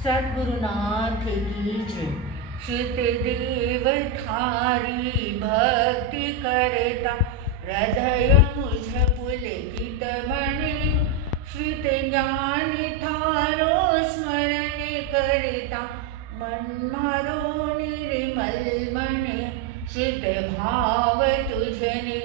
सद्गुरुनाथ की जय। श्रुत देव थारी भक्ति करता, हृदय मुझ पुलकित बने। श्रुत ज्ञान थारो स्मरण करता, मन मारो निर्मल बने। श्रुत भाव तुझने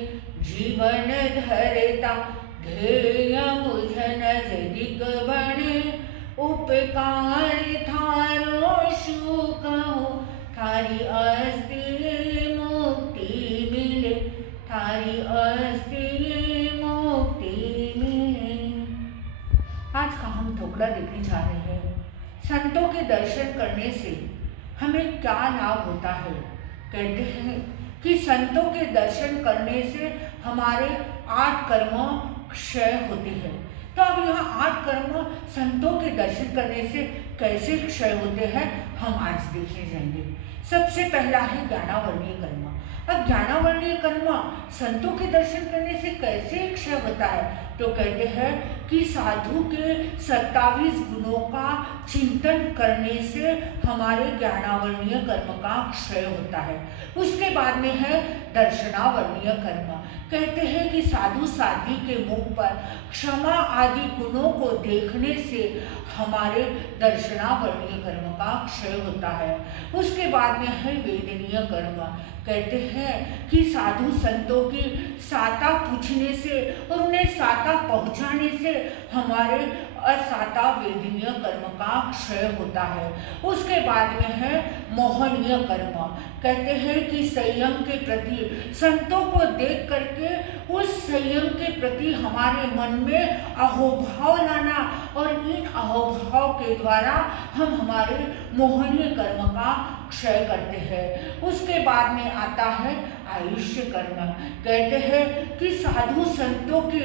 जीवन धरता, ध्येय मुझ नजदीक बने। उपकार थारो शु कहूँ, थारी अस्ति मुक्ति मिले, थारी अस्ति मुक्ति मिले। आज का हम टुकड़ा देखने जा रहे हैं। संतों के दर्शन करने से हमें क्या लाभ होता है। कहते हैं कि संतों के दर्शन करने से हमारे 8 कर्म क्षय होते हैं। तो अब यहाँ 8 कर्म संतों के दर्शन करने से कैसे क्षय होते हैं हम आज देखे जाएंगे। सबसे पहला है ज्ञानावर्णीय कर्म। अब ज्ञानावर्णीय कर्म संतों के दर्शन करने से कैसे क्षय होता है, तो कहते हैं कि साधु के 27 गुणों का चिंतन करने से हमारे ज्ञानावर्णीय कर्म का क्षय होता है। उसके बाद में है दर्शनावर्णीय कर्म। कहते हैं कि साधु साध्वी के मुख पर क्षमा आदि गुणों को देखने से हमारे दर्शनावर्णीय कर्म का क्षय होता है। उसके बाद में है वेदनीय कर्म। कहते हैं कि साधु संतों की साता पूछने से और उन्हें साता पहुंचाने से हमारे असाता वेदनीय कर्म का क्षय होता है। उसके बाद में है मोहनीय कर्म। कहते हैं कि संयम के प्रति संतों को देख करके उस संयम के प्रति हमारे मन में अहोभाव लाना और इन अहोभाव के द्वारा हम हमारे मोहनीय कर्म का क्षय करते हैं। उसके बाद में आता है आयुष्य कर्म। कहते हैं कि साधु संतों के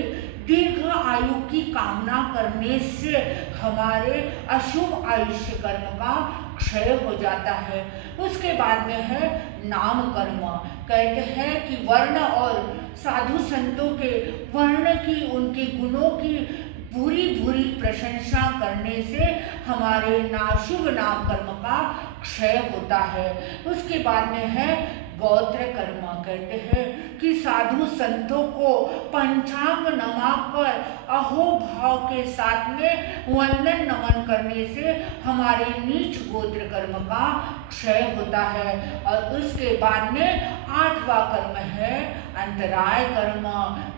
दीर्घ आयु की कामना करने से हमारे अशुभ आयुष्य कर्म का क्षय हो जाता है। उसके बाद में है नाम कर्म। कहते हैं कि वर्ण और साधु संतों के वर्ण की उनके गुणों की बुरी बुरी प्रशंसा करने से हमारे नाशुभ नाम कर्म का क्षय होता है। उसके बाद में है गोत्र कर्म। कहते हैं कि साधु संतों को पंचांग नमाकर अहोभाव के साथ में वंदन नमन करने से हमारे नीच गोत्र कर्म का क्षय होता है। और उसके बाद में 8वां कर्म है अंतराय कर्म।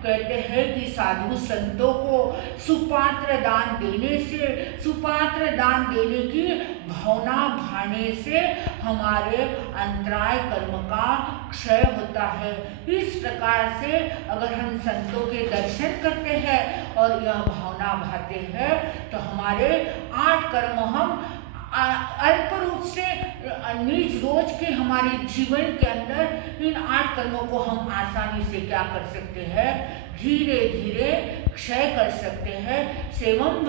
कहते हैं कि साधु संतों को सुपात्र दान देने से, सुपात्र दान देने की भावना भाने से हमारे अंतराय कर्म का क्षय होता है। इस प्रकार से अगर हम संतों के दर्शन करते हैं और यह भावना भाते हैं तो हमारे 8 कर्म हम अल्प रूप से निज रोज के हमारे जीवन के अंदर इन 8 कर्मों को हम आसानी से क्या कर सकते हैं, धीरे धीरे क्षय कर सकते हैं। सेवम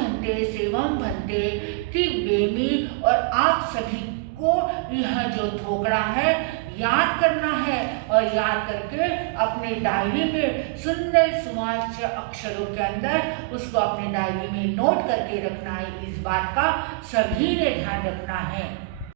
भन्ते त्रिवेणी। और आप सभी को यह जो थोकड़ा है याद करना है और याद करके अपने डायरी में सुंदर सुवाच्य अक्षरों के अंदर उसको अपने डायरी में नोट करके रखना है। इस बात का सभी ने ध्यान रखना है।